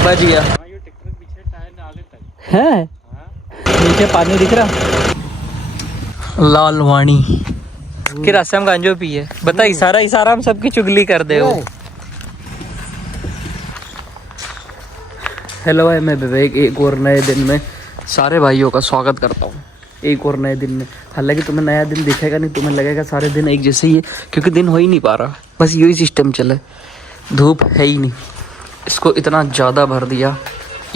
बच गया है। नीचे पानी दिख रहा। लाल वाणी के रास्ते हम गांजो पिए। बता इशारा हम सबकी चुगली कर दे हो। हेलो भाई, मैं विवेक एक और नए दिन में सारे भाइयों का स्वागत करता हूँ। एक और नए दिन में, हालांकि तुम्हें नया दिन दिखेगा नहीं, तुम्हें लगेगा सारे दिन एक जैसे ही है, क्योंकि दिन हो ही नहीं पा रहा। बस यही सिस्टम चले, धूप है ही नहीं। इसको इतना ज़्यादा भर दिया,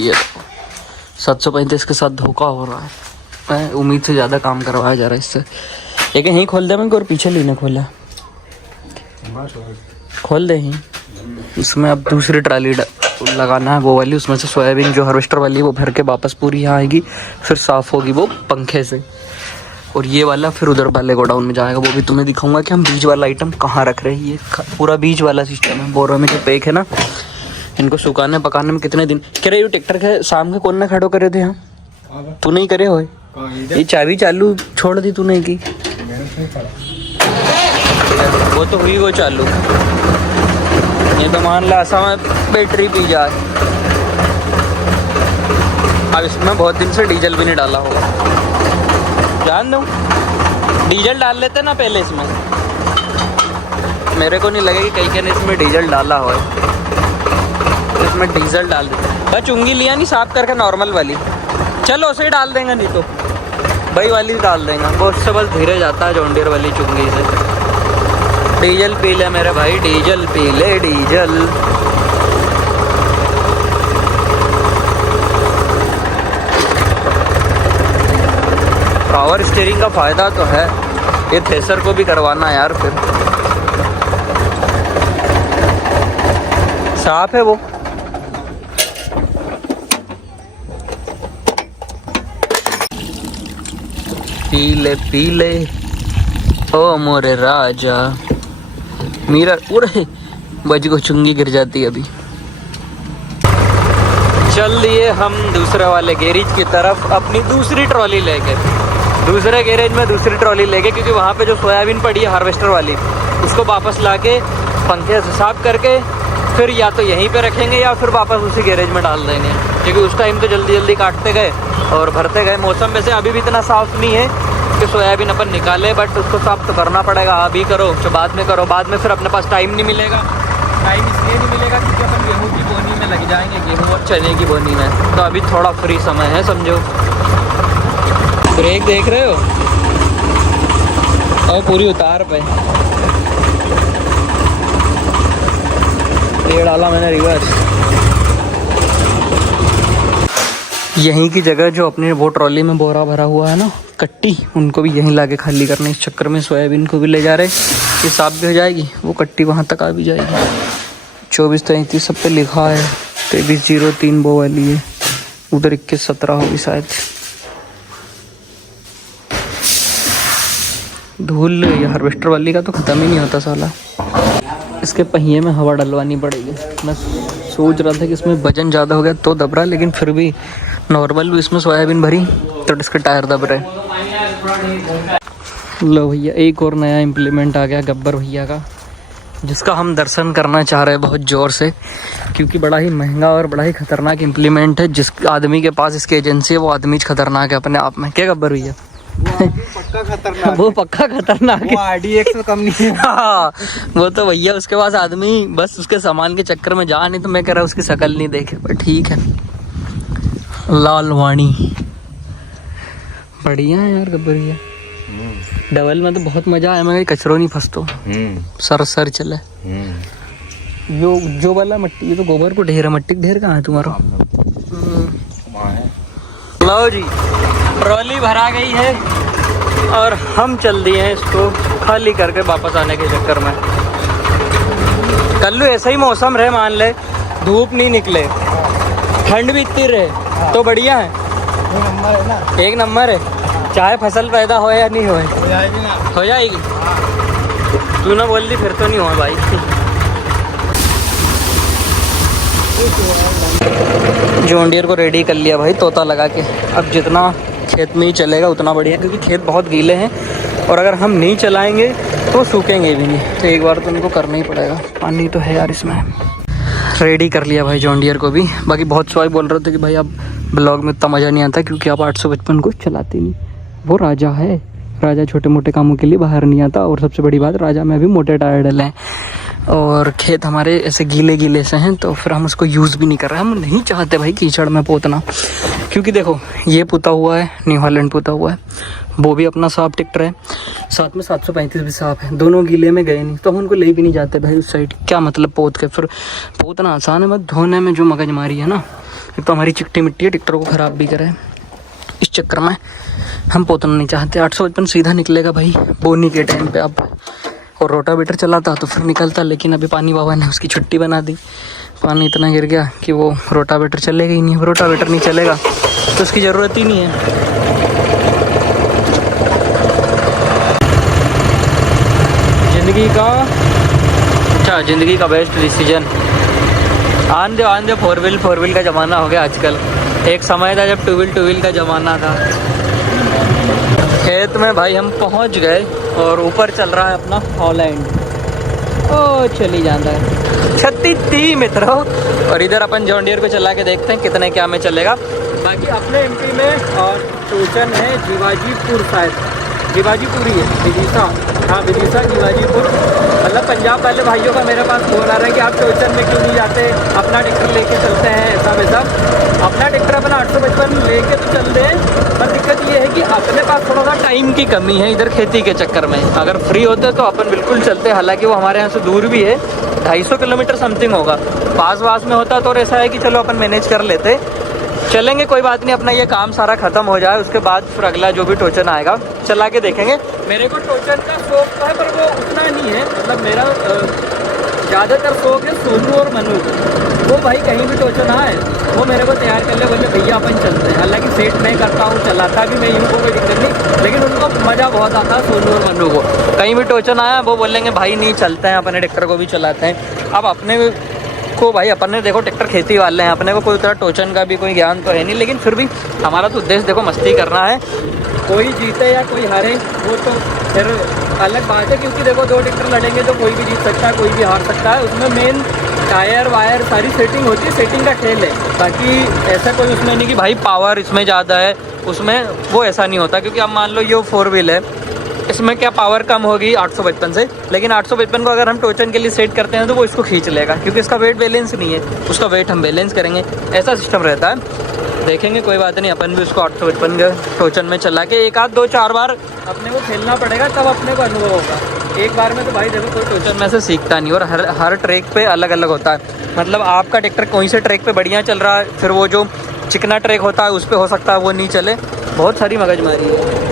ये 735 के साथ धोखा हो रहा है। मैं उम्मीद से ज़्यादा काम करवाया जा रहा है इससे। लेकिन यहीं खोल दे मैं, और पीछे लेने खोला खोल दे ही। इसमें अब दूसरी ट्राली लगाना है, वो वाली। उसमें से सोयाबीन जो हार्वेस्टर वाली है वो भर के वापस पूरी यहाँ आएगी, फिर साफ़ होगी वो पंखे से। और ये वाला फिर उधर वाले गोडाउन में जाएगा। वो भी तुम्हें दिखाऊंगा कि हम बीज वाला आइटम कहाँ रख रहे हैं। ये पूरा बीज वाला सिस्टम है। बोरों में जो पैक है ना, इनको सुखाने पकाने में कितने दिन। कह रहे ट्रैक्टर के सामने कौन ने खड़ो करे थे यहाँ? तू नहीं करे हो? ये चाबी चालू छोड़ दी तूने की? वो तो हुई वो चालू। ये तो मान ला ऐसा में बैटरी पी जाए। अब इसमें बहुत दिन से डीजल भी नहीं डाला होगा। जान दो, डीजल डाल लेते ना पहले इसमें। मेरे को नहीं लगे कि कहीं ने इसमें डीजल डाला हो। इसमें डीजल डाल देते। बस चुंगी लिया नहीं साफ करके, नॉर्मल वाली। चलो उसे ही डाल देंगे, नहीं तो वही वाली डाल देंगे। वो उससे बस धीरे जाता है जॉन्डियर वाली चुंगी से। डीजल पी ले मेरे भाई, डीजल पी ले, डीजल। पावर स्टीयरिंग का फायदा तो है। ये थ्रेसर को भी करवाना यार, फिर साफ है वो। पी ले ओ मोरे राजा। मीरा पूरे बज को चुंगी गिर जाती है। अभी चल दिए हम दूसरे वाले गैरेज की तरफ अपनी दूसरी ट्रॉली लेके। दूसरे गैरेज में दूसरी ट्रॉली लेके, क्योंकि वहाँ पे जो सोयाबीन पड़ी है हार्वेस्टर वाली, उसको वापस लाके पंखे से साफ करके फिर या तो यहीं पे रखेंगे या फिर वापस उसी गैरेज में डाल देंगे। क्योंकि उस टाइम तो जल्दी जल्दी काटते गए और भरते गए। मौसम वैसे अभी भी इतना साफ़ नहीं है कि सोयाबीन अपन निकाले, बट उसको साफ तो करना पड़ेगा। अभी करो तो बाद में करो, बाद में फिर अपने पास टाइम नहीं मिलेगा। टाइम इसलिए नहीं मिलेगा क्योंकि अपन गेहूँ की बोनी में लग जाएंगे, गेहूँ और चने की बोनी में। तो अभी थोड़ा फ्री समय है समझो। ब्रेक देख रहे हो? और पूरी उतार पे ये डाला मैंने रिवर्स। यहीं की जगह जो अपनी वो ट्रॉली में बोरा भरा हुआ है ना, कट्टी, उनको भी यहीं लाके खाली करने। इस चक्कर में सोयाबीन को भी ले जा रहे। ये साफ भी हो जाएगी, वो कट्टी वहाँ तक आ भी जाएगी। 24-33 सब पे लिखा है। 2303 वो वाली है। उधर 21-17 होगी शायद। धूल ये हार्वेस्टर वाली का तो ख़त्म ही नहीं होता साला। इसके पहिए में हवा डलवानी पड़ेगी। मैं सोच रहा था कि इसमें वजन ज़्यादा हो गया तो दब रहा, लेकिन फिर भी नॉर्मल भी इसमें सोयाबीन भरी तो इसके टायर दब रहे। लो भैया, एक और नया इम्प्लीमेंट आ गया गब्बर भैया का, जिसका हम दर्शन करना चाह रहे हैं बहुत ज़ोर से, क्योंकि बड़ा ही महंगा और बड़ा ही खतरनाक इम्प्लीमेंट है। जिस आदमी के पास इसकी एजेंसी है वो आदमी खतरनाक है अपने आप में। क्या गब्बर भैया? पक्का खतरनाक। वो पक्का खतरनाक है। RDX से कम नहीं है। हाँ, वो तो भैया उसके पास आदमी बस उसके सामान के चक्कर में जा, नहीं तो मैं कह रहा उसकी शक्ल नहीं देखे। पर ठीक है। लाल वाणी बढ़िया है यार गब्बर भैया। डबल में तो बहुत मजा आया। मैं कचरों नहीं फंसतो, सर चले। जो वाला मट्टी, ये तो गोबर को ढेर है, मट्टी ढेर कहाँ है तुम्हारा? लो जी, ट्रॉली भरा गई है और हम चल दिए हैं इसको खाली करके वापस आने के चक्कर में। कल ऐसा ही मौसम रहे, मान ले धूप नहीं निकले, ठंड भी इतनी रहे तो बढ़िया है। एक नंबर है। चाहे फसल पैदा हो या नहीं हो जाएगी। तू ना बोल दी फिर तो नहीं हो भाई। जॉन्डियर को रेडी कर लिया भाई तोता लगा के। अब जितना खेत में ही चलेगा उतना बढ़िया, क्योंकि खेत बहुत गीले हैं और अगर हम नहीं चलाएंगे तो सूखेंगे भी नहीं। तो एक बार तो उनको करना ही पड़ेगा। पानी तो है यार इसमें। रेडी कर लिया भाई जॉन डियर को भी। बाकी बहुत सवाई बोल रहे थे कि भाई अब ब्लॉग में इतना मज़ा नहीं आता क्योंकि आप 855 को चलाते नहीं। वो राजा है, राजा छोटे मोटे कामों के लिए बाहर नहीं आता। और सबसे बड़ी बात, राजा में भी मोटे टायर डले हैं और खेत हमारे ऐसे गीले गीले से हैं, तो फिर हम उसको यूज़ भी नहीं कर रहे। हम नहीं चाहते भाई कीचड़ में पोतना, क्योंकि देखो ये पुता हुआ है, न्यू हॉलैंड पुता हुआ है, वो भी अपना साफ ट्रैक्टर है, साथ में 735 भी साफ है, दोनों गीले में गए नहीं तो हम उनको ले भी नहीं जाते भाई उस साइड। क्या मतलब पोत के, फिर पोतना आसान है, मत धोने में जो मगजमारी है ना, एक तो हमारी चिकटी मिट्टी है, ट्रैक्टर को ख़राब भी करे। इस चक्कर में हम पोतना नहीं चाहते। 855 सीधा निकलेगा भाई बोनी के टाइम पे अब। और रोटावेटर चलाता तो फिर निकलता, लेकिन अभी पानी बाबा ने उसकी छुट्टी बना दी। पानी इतना गिर गया कि वो रोटावेटर चलेगा ही नहीं। रोटावेटर नहीं चलेगा तो उसकी ज़रूरत ही नहीं है। ज़िंदगी का बेस्ट डिसीजन आन दे फोर व्हील का ज़माना हो गया आजकल। एक समय था जब टू व्हील का ज़माना था। खेत में भाई हम पहुंच गए और ऊपर चल रहा है अपना हॉलैंड। ओ चली जाता है 36 मित्रों। और इधर अपन जॉन डियर को चला के देखते हैं कितने क्या में चलेगा। बाकी अपने एमपी में और टोचन है जीवाजीपुर, शायद जीवाजीपुर ही है, विदिशा, हाँ विदिशा जीवाजीपुर। मतलब पंजाब वाले भाइयों का मेरे पास फोन आ रहा है कि आप टोचन में क्यों नहीं जाते, अपना ट्रैक्टर लेके चलते हैं, ऐसा वैसा। अपना ट्रैक्टर अपना 855 लेके तो चल रहे हैं, पर दिक्कत ये है कि अपने पास थोड़ा सा टाइम की कमी है इधर खेती के चक्कर में। अगर फ्री होते तो अपन बिल्कुल चलते, हालांकि वो हमारे यहाँ से दूर भी है, 250 किलोमीटर समथिंग होगा। पास वास में होता तो ऐसा है कि चलो अपन मैनेज कर लेते, चलेंगे, कोई बात नहीं। अपना ये काम सारा ख़त्म हो जाए उसके बाद फिर अगला जो भी टोचन आएगा चला के देखेंगे। मेरे को टोचन का शौक तो है पर वो उतना नहीं है, मतलब मेरा ज़्यादातर शौक है सोनू और मनु। वो भाई कहीं भी टोचन आए वो मेरे को तैयार कर ले, बोले भैया अपन चलते हैं। हालांकि सेट मैं करता हूँ, चलाता भी मैं यूँ को, कोई दिक्कत नहीं, लेकिन उनको मज़ा बहुत आता है सोनू और मनु को। कहीं भी टोचन आया वो बोलेंगे भाई नहीं चलते हैं, अपने ट्रैक्टर को भी चलाते हैं। अब अपने को भाई अपन ने देखो ट्रैक्टर खेती वाले हैं, अपने को कोई तरह टोचन का भी कोई ज्ञान तो है नहीं, लेकिन फिर भी हमारा तो उद्देश्य देखो मस्ती करना है। कोई जीते या कोई हारे वो तो फिर अलग बात है, क्योंकि देखो दो ट्रैक्टर लड़ेंगे तो कोई भी जीत सकता है, कोई भी हार सकता है। उसमें मेन टायर वायर सारी सेटिंग होती है, सेटिंग का खेल है। बाकी ऐसा कोई उसमें नहीं कि भाई पावर इसमें ज़्यादा है उसमें, वो ऐसा नहीं होता। क्योंकि अब मान लो ये 4 व्हील है, इसमें क्या पावर कम होगी 855 से, लेकिन 855 को अगर हम टोचन के लिए सेट करते हैं तो वो इसको खींच लेगा, क्योंकि इसका वेट बैलेंस नहीं है, उसका वेट हम बैलेंस करेंगे, ऐसा सिस्टम रहता है। देखेंगे, कोई बात नहीं, अपन भी उसको 855 के टोचन में चला के 1 आध 2 4 बार अपने को खेलना पड़ेगा, तब अपने को अनुभव होगा। एक बार में तो भाई देखो कोई टोचन में से सीखता नहीं, और हर ट्रैक पे अलग अलग होता है। मतलब आपका ट्रैक्टर कोई से ट्रैक पे बढ़िया चल रहा है, फिर वो जो चिकना ट्रैक होता है उस पर हो सकता है वो नहीं चले। बहुत सारी मगजमारी है,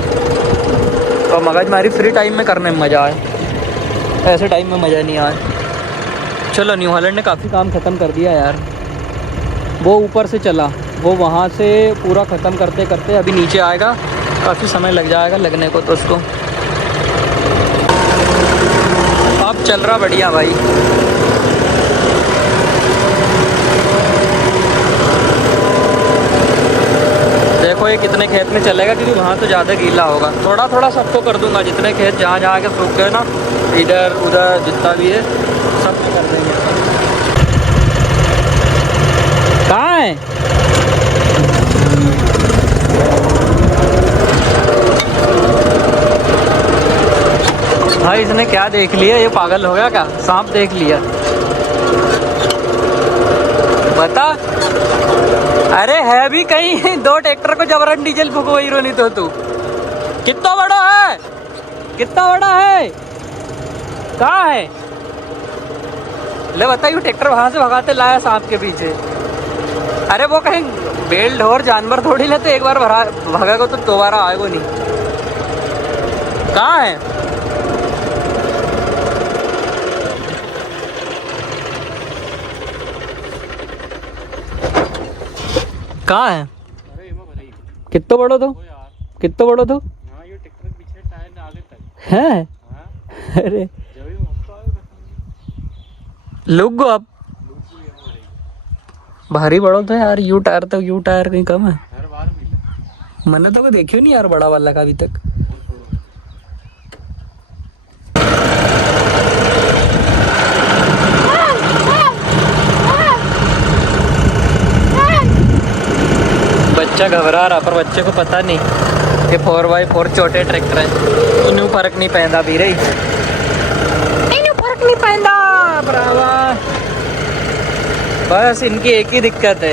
और मगजमारी फ्री टाइम में करने में मज़ा आए, ऐसे टाइम में मज़ा नहीं आए। चलो न्यू हॉलैंड ने काफ़ी काम ख़त्म कर दिया यार। वो ऊपर से चला, वो वहाँ से पूरा ख़त्म करते करते अभी नीचे आएगा, काफ़ी समय लग जाएगा लगने को तो उसको। अब चल रहा बढ़िया भाई। देखो ये कितने खेत में चलेगा, क्योंकि वहाँ तो ज़्यादा गीला होगा। थोड़ा थोड़ा सबको कर दूंगा, जितने खेत जहाँ जहाँ के सूख गए ना, इधर उधर जितना भी है सब कर देंगे। कहाँ है भाई? इसने क्या देख लिया, ये पागल हो गया क्या? सांप देख लिया बता। अरे है भी कहीं 2 ट्रैक्टर को जबरन डीजल फूको ही रोनी तो तू। कितना बड़ा है, कितना बड़ा है, कहाँ है? ले बताइए, ट्रैक्टर वहां से भगाते लाया सांप के पीछे। अरे वो कहीं बेल ढोर जानवर थोड़ी लेते, एक बार भगा तो दोबारा आएगा नहीं। कहाँ है? कहाँ है? कितना बड़ा तो, कितना बड़ा तो है? अरे लोग अब भारी बड़ा तो यार। यू टायर कहीं कम है। मैंने तो कोई देखियो नहीं यार बड़ा वाला का अभी तक। बच्चा घबरा रहा, पर बच्चे को पता नहीं कि 4x4 छोटे ट्रैक्टर हैं। इन्हें फर्क नहीं पैदा वीरे, इन्हें फर्क नहीं पैदा भरावा। बस इनकी एक ही दिक्कत है,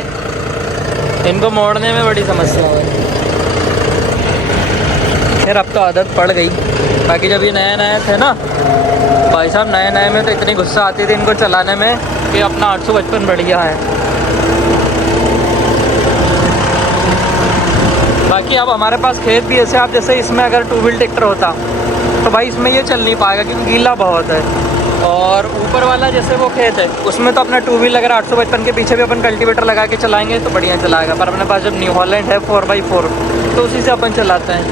इनको मोड़ने में बड़ी समस्या है। खैर अब तो आदत पड़ गई। बाकी जब ये नए नए थे ना भाई साहब, नए नए में तो इतनी गुस्सा आती थी इनको चलाने में कि अपना 855 बढ़िया है। बाकी अब हमारे पास खेत भी ऐसे, आप जैसे इसमें अगर 2 व्हील ट्रैक्टर होता तो भाई इसमें ये चल नहीं पाएगा क्योंकि गीला बहुत है। और ऊपर वाला जैसे वो खेत है उसमें तो अपना 2 व्हील अगर 855 के पीछे भी अपन कल्टीवेटर लगा के चलाएंगे तो बढ़िया चलाएगा। पर अपने पास जब न्यू हॉलैंड है 4x4 तो उसी से अपन चलाते हैं।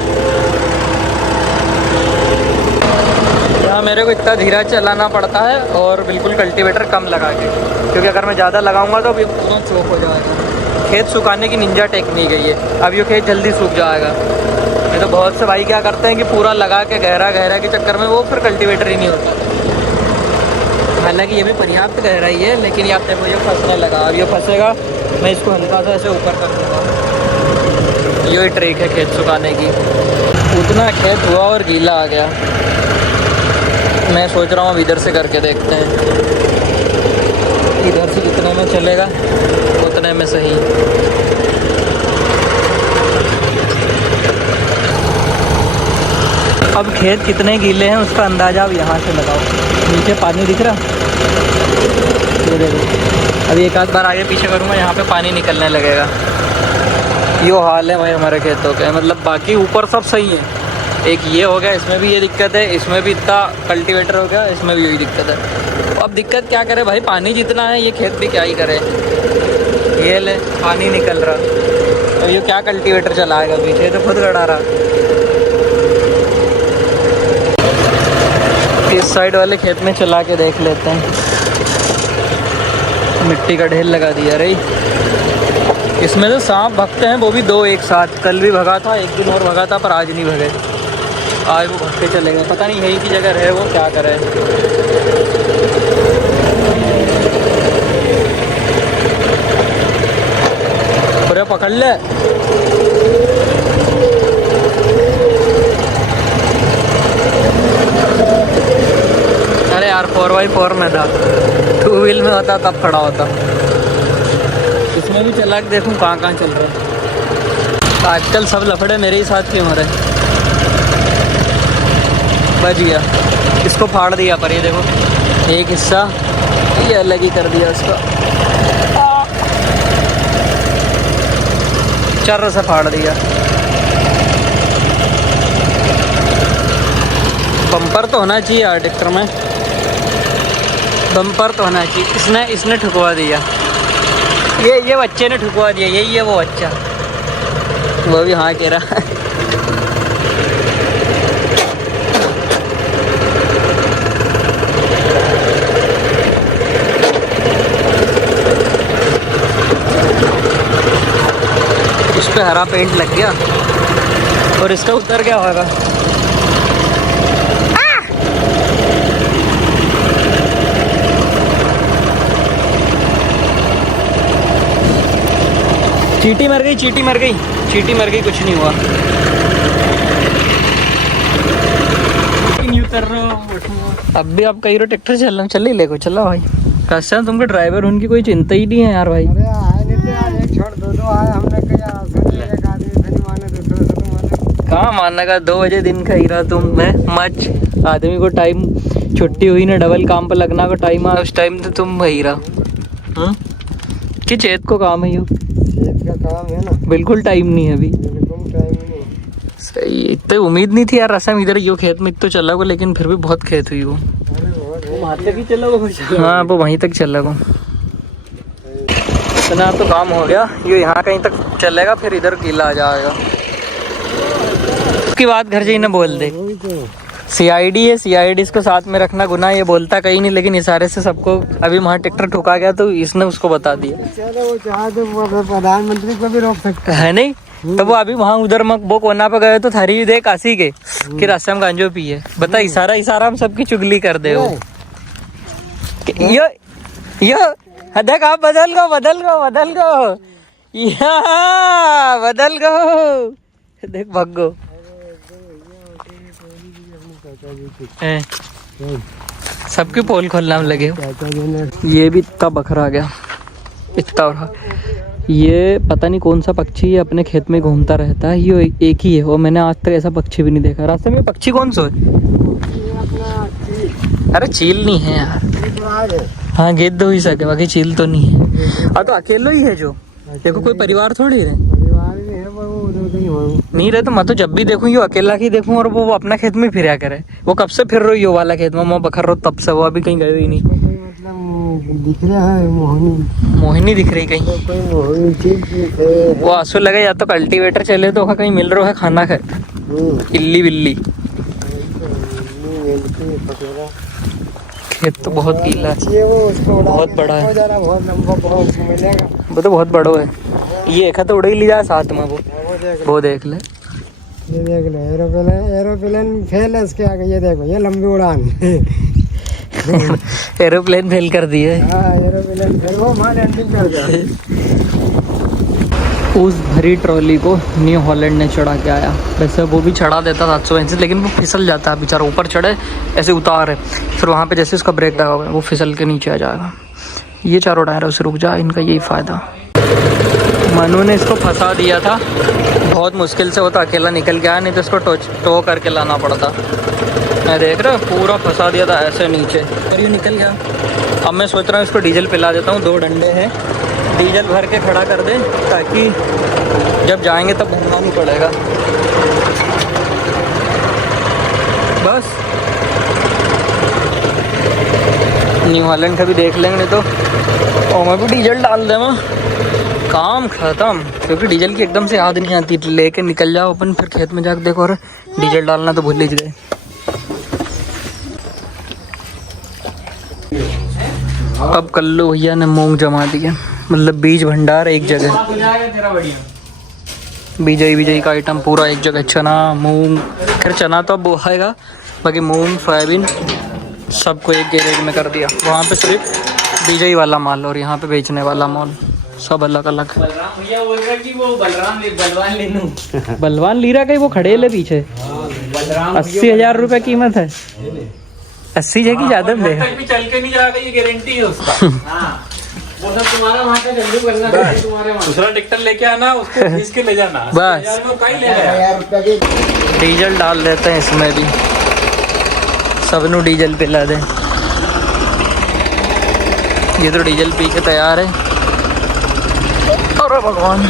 यहाँ मेरे को इतना धीरा चलाना पड़ता है और बिल्कुल कल्टीवेटर कम लगा के, क्योंकि अगर मैं ज़्यादा लगाऊंगा तो पूरा चौक हो जाएगा। खेत सुखाने की निंजा टेक्निक है ये, अब ये खेत जल्दी सूख जाएगा। नहीं तो बहुत से भाई क्या करते हैं कि पूरा लगा के गहरा गहरा के चक्कर में वो फिर कल्टीवेटर ही नहीं होता। हालांकि ये भी पर्याप्त गहराई है, लेकिन यहाँ पे मुझे फंसने लगा। अब ये फंसेगा, मैं इसको हल्का सा ऐसे ऊपर कर दूँगा। यही ट्रिक है खेत सुखाने की। उतना खेत हुआ और गीला आ गया। मैं सोच रहा हूँ अब इधर से करके देखते हैं, इधर से कितने में चलेगा उतने में सही। अब खेत कितने गीले हैं उसका अंदाज़ा अब यहाँ से लगाओ। नीचे पानी दिख रहा, ये देखो। अभी एक आध बार आगे पीछे करूँगा, यहाँ पे पानी निकलने लगेगा। यो हाल है भाई हमारे खेतों के, मतलब बाकी ऊपर सब सही है। एक ये हो गया, इसमें भी ये दिक्कत है, इसमें भी इतना कल्टीवेटर हो गया, इसमें भी यही दिक्कत है। तो अब दिक्कत क्या करे भाई, पानी जितना है ये खेत भी क्या ही करे। ये ले पानी निकल रहा, तो ये क्या कल्टीवेटर चलाएगा पीछे, तो खुद गड़ा रहा। इस साइड वाले खेत में चला के देख लेते हैं। मिट्टी का ढेर लगा दिया रे। इसमें तो सांप भगते हैं, वो भी 2 एक साथ। कल भी भगा था, एक दिन और भगा था, पर आज नहीं भगे। आज वो भग के चले गए, पता नहीं यही की जगह है वो क्या करे। पूरे पकड़ ले। अरे यार 4x4 में था, 2 व्हील में होता तब खड़ा होता। इसमें भी चला के देखूँ कहाँ कहाँ चल रहा है। आजकल सब लफड़े मेरे ही साथ क्यों हो रहे। बच गया, इसको फाड़ दिया, पर ये देखो एक हिस्सा ये अलग ही कर दिया उसको, चर्र से फाड़ दिया। बम्पर तो होना चाहिए यार ट्रैक्टर में, बम्पर तो होना चाहिए। इसने ठुकवा दिया, ये बच्चे ने ठुकवा दिया। यही है वो बच्चा, वो भी हाँ कह रहा है। इस पे हरा पेंट लग गया और इसका उतर क्या होगा। चींटी मर गई, चींटी मर गई, चींटी मर गई, कुछ नहीं हुआ। उतर रहा। अब भी आप कहीं ट्रैक्टर चल ही ले को चला भाई। रास्ता तुमको ड्राइवर उनकी कोई चिंता ही नहीं है यार भाई। कहाँ मानने का, 2 बजे दिन का ही रहा तुम। मैं मच आदमी को टाइम छुट्टी हुई ना, डबल काम पर लगना का टाइम आ, उस टाइम तो तुम वही रहा कि चेत को काम है। यू खेत का काम है ना, बिल्कुल टाइम नहीं है अभी। बिल्कुल टाइम नहीं। सही, इतनी उम्मीद नहीं थी यार रसम इधर यो खेत में तो चला गो, लेकिन फिर भी बहुत खेत हुई वो। हाँ वो वहीं तक चला गो। इतना तो काम हो गया, ये यहाँ कहीं तक चलेगा, फिर इधर गीला आ जाएगा। उसकी बात घर जाइए ना बोल दे। CID है, CID इसको साथ में रखना गुनाह, ये बोलता कहीं नहीं, लेकिन इशारे से सबको। अभी वहाँ ट्रैक्टर ठुका गया तो इसने उसको बता दिया। वो चाहे तो प्रधानमंत्री को भी रोक सकता है नहीं, तो वो अभी वहाँ उधर वो कोना पे गए तो थारी दे काशी के कि रास्ते में गांजो पिए। बता इशारा हम सबकी चुगली कर दे। वो यो देख आप बदल गो या बदल गो, देख भाग गो। ए, सबकी पोल खोलना में लगे हो। ये भी इतना बकरा आ गया, इतना और ये पता नहीं कौन सा पक्षी है, अपने खेत में घूमता रहता है। ये एक ही है और मैंने आज तक ऐसा पक्षी भी नहीं देखा। रास्ते में पक्षी कौन सा है? अरे चील नहीं है यार, हाँ गिद्ध हो ही सके, बाकी चील तो नहीं है। और तो अकेलो ही है जो, देखो कोई परिवार थोड़ी है, नहीं रहे तो मैं तो जब भी देखूँ यो अकेला ही देखूँ और वो अपना खेत में फिरा करे। वो कब से फिर रही हो वाला खेत में, मैं बखर रहा हूँ तब से, वो अभी कहीं गए ही नहीं। दिख रहा है मोहिनी दिख रही कहीं, वो आंसू लगे या तो कल्टीवेटर चले तो कहीं मिल रहा है खाना खाए, इल्ली बिल्ली। खेत तो बहुत गीला है, बहुत बड़ा है, वो तो बहुत बड़ा है। ये एक तो उड़ ही लिया साथ में, वो देख ले, ये देख लो एरोप्लेन फेल है इसके आगे। ये देखो ये लंबी उड़ान एरोप्लेन फेल कर दिए। एरोप्लेन फेल, वो वहाँ लैंडिंग कर गया। उस भरी ट्रॉली को न्यू हॉलैंड ने चढ़ा के आया। वैसे वो भी चढ़ा देता 735, लेकिन वो फिसल जाता है बेचारा। ऊपर चढ़े ऐसे उतार है, फिर वहाँ पे जैसे उसका ब्रेक लगा हुआ है वो फिसल के नीचे आ जाएगा। ये चारों टायर उसे रुक जा, इनका यही फ़ायदा। मनु ने इसको फंसा दिया था बहुत मुश्किल से, वो तो अकेला निकल गया, नहीं तो इसको टो करके लाना पड़ता। मैं देख रहा पूरा फंसा दिया था ऐसे नीचे, और ये निकल गया। अब मैं सोच रहा हूँ इसको डीजल पिला देता हूँ, 2 डंडे हैं, डीजल भर के खड़ा कर दे ताकि जब जाएंगे तब भरना नहीं पड़ेगा। बस न्यू हॉलैंड का भी देख लेंगे, नहीं तो और मैं भी डीजल डाल दे मैं, काम ख़त्म। क्योंकि डीजल की एकदम से याद नहीं आती, लेके निकल जाओ अपन, फिर खेत में जाकर देखो और डीजल डालना तो भूल ही गए। अब कल्लू भैया ने मूंग जमा दिया, मतलब बीज भंडार एक जगह, बीजई का आइटम पूरा एक जगह। चना मूंग, खैर चना तो अब बोएगा, बाकी मूंग सोयाबीन सबको एक गैरेज में कर दिया। वहाँ पे सिर्फ बीजई वाला माल और यहाँ पे बेचने वाला माल सब अलग अलग। बलवान लीरा का वो खड़े ले पीछे, 80,000 रुपये कीमत है। 80 है कि ज्यादा में भी चल के नहीं जाएगा, ये गारंटी है उसका। वो सब तुम्हारा वहाँ का जल्दी करना, तुम्हारे दूसरा ट्रैक्टर लेके आना, उसको खींच के ले जाना बस। डीजल डाल देते हैं इसमें भी, सबनों डीजल पिला दे। ये तो डीजल पी के तैयार है। अरे भगवान,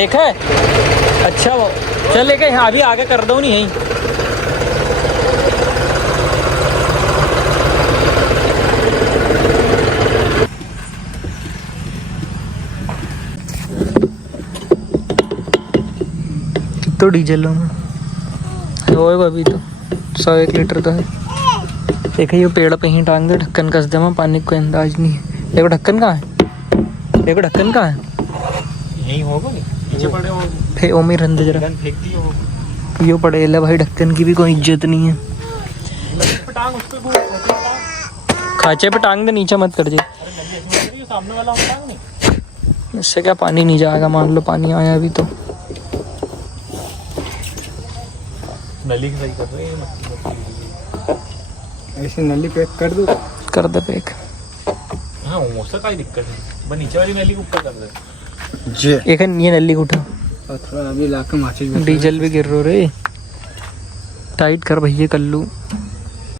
एक है अच्छा, वो चल लेके यहाँ अभी आगे कर दो नहीं यहीं। तो डीजल होएगा अभी तो 101 लीटर तो है। देखिए ये पेड़ पे ही टांग दे, ढक्कन कस दे, मैं पानी कोई अंदाज नहीं है। देखो ढक्कन कहाँ है, देखो ढक्कन कहाँ है, यहीं होगा पीछे पड़े हो, फे ओमी रंद जरा फेंक दियो, यो पड़े ले भाई, ढक्कन की भी कोई इज्जत नहीं है। खाचे पे टांग दे, नीचे मत कर दे, इससे क्या पानी नहीं जाएगा। मान लो पानी आया अभी तो नली सही कर रहे हैं, ऐसे नली पैक कर दो, कर दे पैक। हाँ उससे कोई दिक्कत नहीं, नीचे वाली नली को ऊपर कर दे जी। एक ये नली को उठा, और थोड़ा अभी लाके माचिस डीजल भी गिर रो रे, टाइट कर भैया कल्लू।